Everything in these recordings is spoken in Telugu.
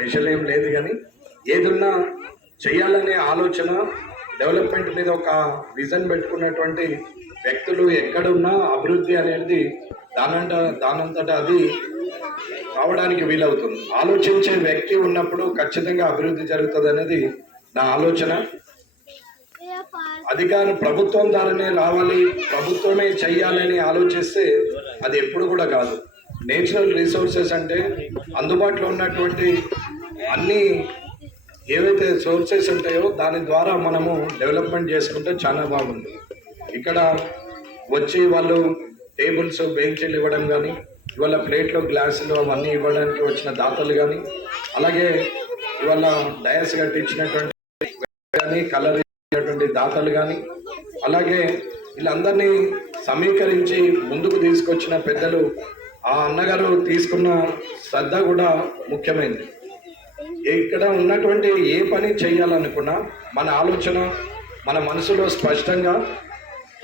స్పెషల్ ఏం లేదు, కానీ ఏదున్నా చేయాలనే ఆలోచన, డెవలప్మెంట్ మీద ఒక విజన్ పెట్టుకున్నటువంటి వ్యక్తులు ఎక్కడున్నా అభివృద్ధి అనేది దానంతటా అది రావడానికి వీలవుతుంది. ఆలోచించే వ్యక్తి ఉన్నప్పుడు ఖచ్చితంగా అభివృద్ధి జరుగుతుంది అనేది నా ఆలోచన. అధికారం ప్రభుత్వం ద్వారానే రావాలి, ప్రభుత్వమే చెయ్యాలని ఆలోచిస్తే అది ఎప్పుడు కూడా కాదు. నేచురల్ రిసోర్సెస్ అంటే అందుబాటులో ఉన్నటువంటి అన్ని ఏవైతే సోర్సెస్ ఉంటాయో దాని ద్వారా మనము డెవలప్మెంట్ చేసుకుంటే చాలా బాగుంటుంది. ఇక్కడ వచ్చి వాళ్ళు టేబుల్స్ బెంచీలు ఇవ్వడం కానీ, ఇవాళ ప్లేట్లు గ్లాసులు అవన్నీ ఇవ్వడానికి వచ్చిన దాతలు కానీ, అలాగే ఇవాళ డయస్ కట్టించినటువంటి కానీ కలర్ ఇచ్చినటువంటి దాతలు కానీ, అలాగే వీళ్ళందరినీ సమీకరించి ముందుకు తీసుకొచ్చిన పెద్దలు, ఆ అన్నగారు తీసుకున్న శ్రద్ధ కూడా ముఖ్యమైనది. ఇక్కడ ఉన్నటువంటి ఏ పని చేయాలనుకున్నా మన ఆలోచన మన మనసులో స్పష్టంగా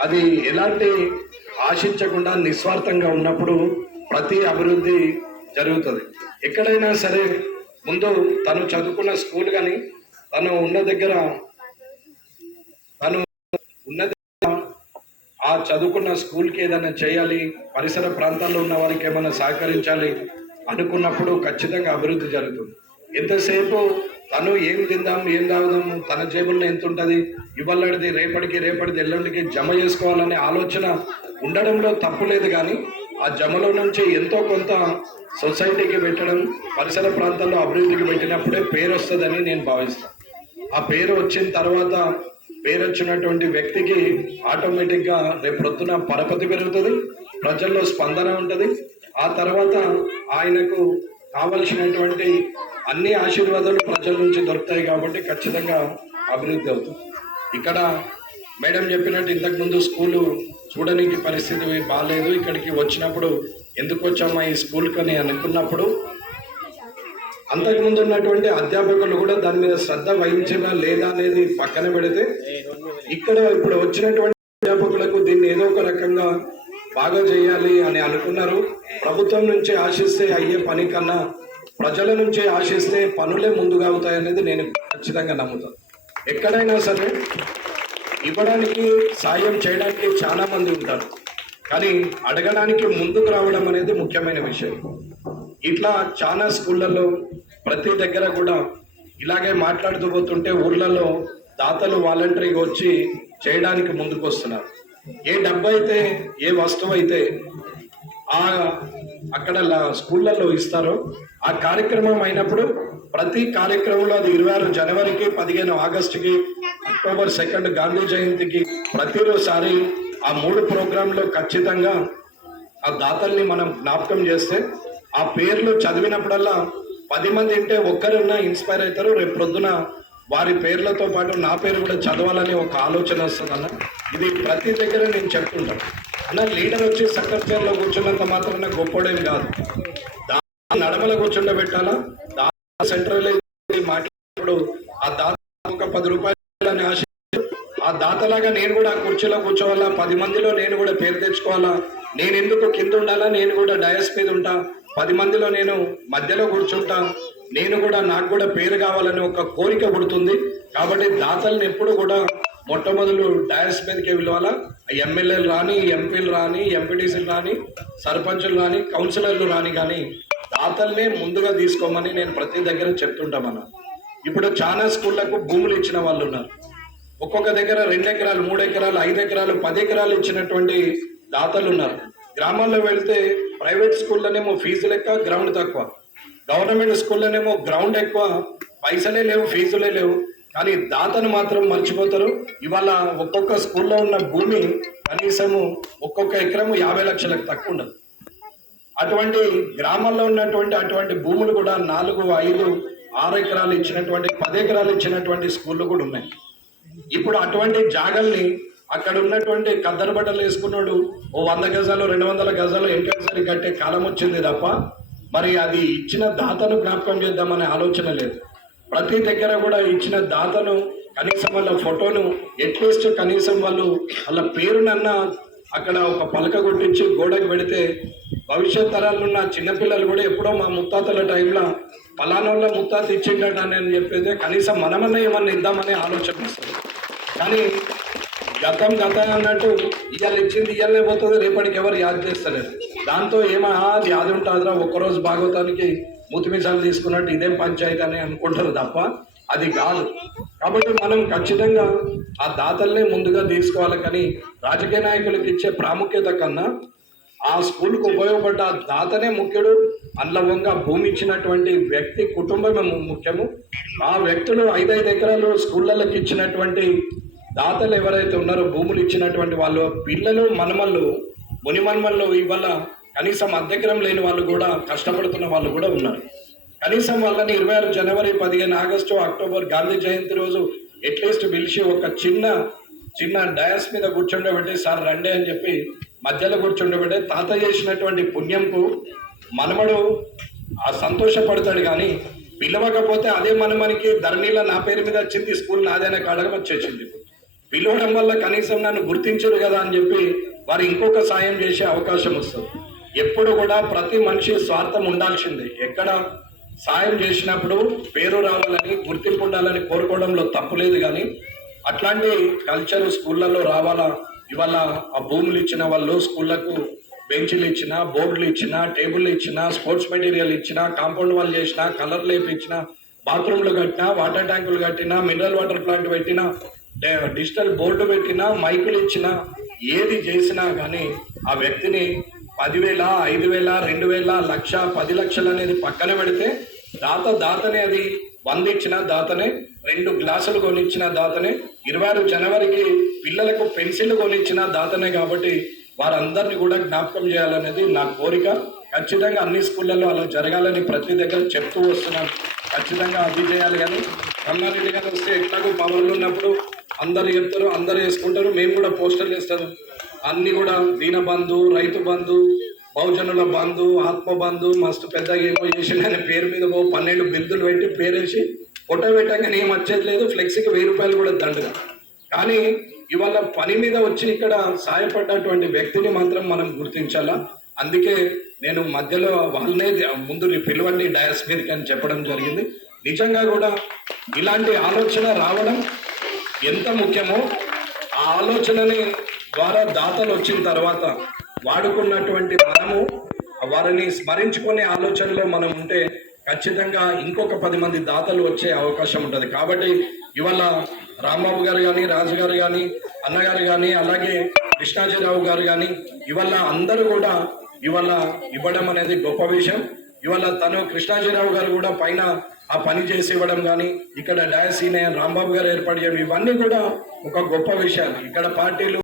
అది ఎలాంటి ఆశించకుండా నిస్వార్థంగా ఉన్నప్పుడు ప్రతి అభివృద్ధి జరుగుతుంది. ఎక్కడైనా సరే ముందు తను చదువుకున్న స్కూల్ కానీ తను ఉన్న దగ్గర ఆ చదువుకున్న స్కూల్కి ఏదైనా చేయాలి, పరిసర ప్రాంతాల్లో ఉన్న వారికి ఏమైనా సహకరించాలి అనుకున్నప్పుడు ఖచ్చితంగా అభివృద్ధి జరుగుతుంది. ఎంతసేపు తను ఏం తిందాం ఏం తాగుదాం, తన జేబుల్లో ఎంత ఉంటుంది, ఇవాళది రేపటిది ఎల్లుండికి జమ చేసుకోవాలనే ఆలోచన ఉండడంలో తప్పు లేదు, కానీ ఆ జమలో నుంచి ఎంతో కొంత సొసైటీకి పెట్టడం, పరిసర ప్రాంతాల్లో అభివృద్ధికి పెట్టినప్పుడే పేరు వస్తుందని నేను భావిస్తాను. ఆ పేరు వచ్చిన తర్వాత పేరు వచ్చినటువంటి వ్యక్తికి ఆటోమేటిక్గా రేపు ప్రొద్దున పరపతి పెరుగుతుంది, ప్రజల్లో స్పందన ఉంటుంది. ఆ తర్వాత ఆయనకు కావలసినటువంటి అన్ని ఆశీర్వాదాలు ప్రజల నుంచి దొరుకుతాయి. కాబట్టి ఖచ్చితంగా అభివృద్ధి అవుతుంది. ఇక్కడ మేడం చెప్పినట్టు ఇంతకుముందు స్కూలు చూడడానికి పరిస్థితి బాగాలేదు, ఇక్కడికి వచ్చినప్పుడు ఎందుకు వచ్చామా ఈ స్కూల్కి అని అనుకున్నప్పుడు అంతకుముందు ఉన్నటువంటి అధ్యాపకులు కూడా దాని మీద శ్రద్ధ వహించినా లేదా అనేది పక్కన పెడితే, ఇక్కడ ఇప్పుడు వచ్చినటువంటి అధ్యాపకులకు దీన్ని ఏదో ఒక రకంగా బాగా చేయాలి అని అనుకున్నారు. ప్రభుత్వం నుంచి ఆశిస్తే అయ్యే పని కన్నా ప్రజల నుంచి ఆశిస్తే పనులే ముందుగా అవుతాయి అనేది నేను ఖచ్చితంగా నమ్ముతాను. ఎక్కడైనా సరే ఇవ్వడానికి సాయం చేయడానికి చాలా మంది ఉంటారు, కానీ అడగడానికి ముందుకు రావడం అనేది ముఖ్యమైన విషయం. ఇట్లా చాలా స్కూళ్ళల్లో ప్రతి దగ్గర కూడా ఇలాగే మాట్లాడుతూ పోతుంటే ఊర్లలో దాతలు వాలంటరీగా వచ్చి చేయడానికి ముందుకు వస్తున్నారు. ఏ డబ్బు అయితే ఏ వస్తువు అయితే అక్కడ స్కూళ్ళల్లో ఇస్తారో ఆ కార్యక్రమం అయినప్పుడు ప్రతి కార్యక్రమంలో అది 26 జనవరికి, 15 ఆగస్టుకి, అక్టోబర్ 2 గాంధీ జయంతికి ప్రతిరోసారి ఆ 3 ప్రోగ్రాంలో ఖచ్చితంగా ఆ దాతల్ని మనం జ్ఞాపకం చేస్తే ఆ పేర్లు చదివినప్పుడల్లా 10 మంది ఉంటే ఒక్కరున్నా ఇన్స్పైర్ అవుతారు. రేపు ప్రొద్దున వారి పేర్లతో పాటు నా పేరు కూడా చదవాలని ఒక ఆలోచన వస్తుందన్న. ఇది ప్రతి దగ్గర నేను చెప్తుంటాను అన్న. లీడర్ వచ్చి సెక్రటరీలో కూర్చున్నంత మాత్రాన గొప్పడేం కాదు, నడమల కూర్చుండబెట్టాలా. సెంట్రలైజ్ మాట్లాడినప్పుడు ఆ దాత ఒక 10 రూపాయలని ఆశ, ఆ దాతలాగా నేను కూడా ఆ కుర్చీలో కూర్చోవాలా, 10 మందిలో నేను కూడా పేరు తెచ్చుకోవాలా, నేను ఎందుకు కింద ఉండాలా, నేను కూడా డయస్ మీద ఉంటా, 10 మందిలో నేను మధ్యలో కూర్చుంటా, నేను కూడా నాకు కూడా పేరు కావాలని ఒక కోరిక పుడుతుంది. కాబట్టి దాతలను ఎప్పుడు కూడా మొట్టమొదలు డయస్ మీదకి పిలవాలా. ఎమ్మెల్యేలు రాని, ఎంపీలు రాని, ఎంపీటీసీలు రాని, సర్పంచులు రాని, కౌన్సిలర్లు రాని, కానీ దాతల్నే ముందుగా తీసుకోమని నేను ప్రతి దగ్గర చెప్తుంటామన్నా. ఇప్పుడు చాలా స్కూళ్లకు భూములు ఇచ్చిన వాళ్ళు ఉన్నారు. ఒక్కొక్క దగ్గర 2 ఎకరాలు, 3 ఎకరాలు, 5 ఎకరాలు, 10 ఎకరాలు ఇచ్చినటువంటి దాతలు ఉన్నారు. గ్రామాల్లో వెళ్తే ప్రైవేట్ స్కూల్లోనేమో ఫీజులు ఎక్కువ, గ్రౌండ్ తక్కువ. గవర్నమెంట్ స్కూల్లోనేమో గ్రౌండ్ ఎక్కువ, పైసలే లేవు, ఫీజులే లేవు, కానీ దాతను మాత్రం మర్చిపోతారు. ఇవాళ ఒక్కొక్క స్కూల్లో ఉన్న భూమి కనీసము ఒక్కొక్క ఎకరము 50 లక్షలకు తక్కువ ఉండదు. అటువంటి గ్రామాల్లో ఉన్నటువంటి అటువంటి భూములు కూడా 4, 5, 6 ఎకరాలు ఇచ్చినటువంటి, 10 ఎకరాలు ఇచ్చినటువంటి స్కూళ్ళు కూడా ఉన్నాయి. ఇప్పుడు అటువంటి జాగల్ని అక్కడ ఉన్నటువంటి కద్దరు బట్టలు వేసుకున్నాడు ఓ 100 గజాలు 200 గజాలు ఎంకసరి కట్టే కాలం వచ్చింది తప్ప మరి అది ఇచ్చిన దాతను జ్ఞాపకం చేద్దామనే ఆలోచన లేదు. ప్రతి దగ్గర కూడా ఇచ్చిన దాతను కనీసం వాళ్ళ ఫోటోను అట్లీస్ట్ కనీసం వాళ్ళ పేరునన్నా అక్కడ ఒక పలక కొట్టించి గోడకు పెడితే భవిష్యత్ తరాలు ఉన్న చిన్నపిల్లలు కూడా ఎప్పుడో మా ముత్తాతల టైంలో పలానోళ్ళ ముత్తాత ఇచ్చిండట అని చెప్పేది కనీసం మనమన్నా ఏమన్నా ఇద్దామని ఆలోచన వస్తుంది. కానీ గతం అన్నట్టు ఇవాళ ఇచ్చింది ఇవాళనే పోతుంది, రేపటికి ఎవరు యాద్ చేస్తలేరు. దాంతో అది యాది ఉంటుందిరా, ఒక్కరోజు భాగవతానికి మూతిమిసాలు తీసుకున్నట్టు ఇదేం పంచాయతీ అని అనుకుంటారు తప్ప అది కాదు. కాబట్టి మనం ఖచ్చితంగా ఆ దాతల్నే ముందుగా తీసుకోవాలి. కానీ రాజకీయ నాయకులకు ఇచ్చే ప్రాముఖ్యత కన్నా ఆ స్కూల్కు ఉపయోగపడ్డ ఆ దాతనే ముఖ్యుడు. అల్లవంగా భూమి ఇచ్చినటువంటి వ్యక్తి కుటుంబమే ముఖ్యము. ఆ వ్యక్తులు 5 ఎకరాలు స్కూళ్ళకి ఇచ్చినటువంటి దాతలు ఎవరైతే ఉన్నారో, భూములు ఇచ్చినటువంటి వాళ్ళు పిల్లలు మనమళ్ళు మునిమన్మళ్ళు ఇవాళ కనీసం అద్దెకరం లేని వాళ్ళు కూడా కష్టపడుతున్న వాళ్ళు కూడా ఉన్నారు. కనీసం వాళ్ళని 26 జనవరి, 15 ఆగస్టు, అక్టోబర్ గాంధీ జయంతి రోజు అట్లీస్ట్ పిలిచి ఒక చిన్న డయాస్ మీద కూర్చుండబెట్టి సార్ రండి అని చెప్పి మధ్యలో కూర్చుండబెట్టే తాత చేసినటువంటి పుణ్యంకు మనమడు ఆ సంతోషపడతాడు. కానీ పిలవకపోతే అదే మనకి ధరణిలో నా పేరు మీద వచ్చింది, స్కూల్ నాదైనా కాడగా వచ్చేసింది. పిలవడం వల్ల కనీసం నన్ను గుర్తించరు కదా అని చెప్పి వారు ఇంకొక సాయం చేసే అవకాశం వస్తుంది. ఎప్పుడు కూడా ప్రతి మనిషి స్వార్థం ఉండాల్సిందే. ఎక్కడ సాయం చేసినప్పుడు పేరు రావాలని, గుర్తింపు ఉండాలని కోరుకోవడంలో తప్పు లేదు. కానీ అట్లాంటి కల్చర్ స్కూళ్ళల్లో రావాలా. ఇవాళ ఆ భూములు ఇచ్చిన వాళ్ళు స్కూళ్ళకు బెంచ్లు ఇచ్చిన, బోర్డులు ఇచ్చిన, టేబుల్ ఇచ్చిన, స్పోర్ట్స్ మెటీరియల్ ఇచ్చిన, కాంపౌండ్ వాల్ చేసిన, కలర్ లేపు ఇచ్చిన, బాత్రూమ్లు కట్టినా, వాటర్ ట్యాంకులు కట్టినా, మినరల్ వాటర్ ప్లాంట్ పెట్టినా, డిజిటల్ బోర్డు పెట్టినా, మైకులు ఇచ్చినా, ఏది చేసినా కానీ ఆ వ్యక్తిని 10,000, 5,000, 2,000, 1,00,000, 10 లక్షలు అనేది పక్కన పెడితే దాతనే. అది 100 ఇచ్చిన దాతనే, 2 గ్లాసులు కొనిచ్చిన దాతనే, 26 జనవరికి పిల్లలకు పెన్సిల్ కొనిచ్చిన దాతనే. కాబట్టి వారందరినీ కూడా జ్ఞాపకం చేయాలనేది నా కోరిక. ఖచ్చితంగా అన్ని స్కూళ్ళల్లో అలా జరగాలని ప్రతి దగ్గర చెప్తూ వస్తున్నాను. ఖచ్చితంగా అది చేయాలి. కానీ రమణారెడ్డి గారు వస్తే ఎట్లాగో పవర్లు ఉన్నప్పుడు అందరు చెప్తారు, అందరు వేసుకుంటారు, మేము కూడా పోస్టర్లు వేస్తాము. అన్ని కూడా దీనబంధు, రైతు బంధు, బహుజనుల బంధు, ఆత్మ బంధు, మస్తు పెద్దగా ఏమో చేసిండు అనే పేరు మీద 12 బిల్దులు పెట్టి పేరేసి ఫోటో పెట్టగానే ఏం వచ్చేది లేదు. ఫ్లెక్సీకి 1000 రూపాయలు కూడా దండగా. కానీ ఇవాళ పని మీద వచ్చి ఇక్కడ సాయపడ్డటువంటి వ్యక్తిని మాత్రం మనం గుర్తించాలా. అందుకే నేను మధ్యలో వాళ్ళనే ముందు పిలవండి డయాస్ మీదకి అని చెప్పడం జరిగింది. నిజంగా కూడా ఇలాంటి ఆలోచన రావడం ఎంత ముఖ్యమో, ఆ ఆలోచనని ద్వారా దాతలు వచ్చిన తర్వాత వాడుకున్నటువంటి మనము వారిని స్మరించుకునే ఆలోచనలో మనం ఉంటే ఖచ్చితంగా ఇంకొక 10 మంది దాతలు వచ్చే అవకాశం ఉంటుంది. కాబట్టి ఇవాళ రాంబాబు గారు కానీ, రాజు గారు కానీ, అన్నగారు కానీ, అలాగే కృష్ణాజీరావు గారు కానీ ఇవాళ అందరూ కూడా ఇవాళ ఇవ్వడం అనేది గొప్ప విషయం. ఇవాళ తను కృష్ణాజీరావు గారు కూడా పైన ఆ పని చేసి ఇవ్వడం కానీ, ఇక్కడ డయాసీనే రాంబాబు గారు ఏర్పాటు చేయడం, ఇవన్నీ కూడా ఒక గొప్ప విషయాలు. ఇక్కడ పార్టీలు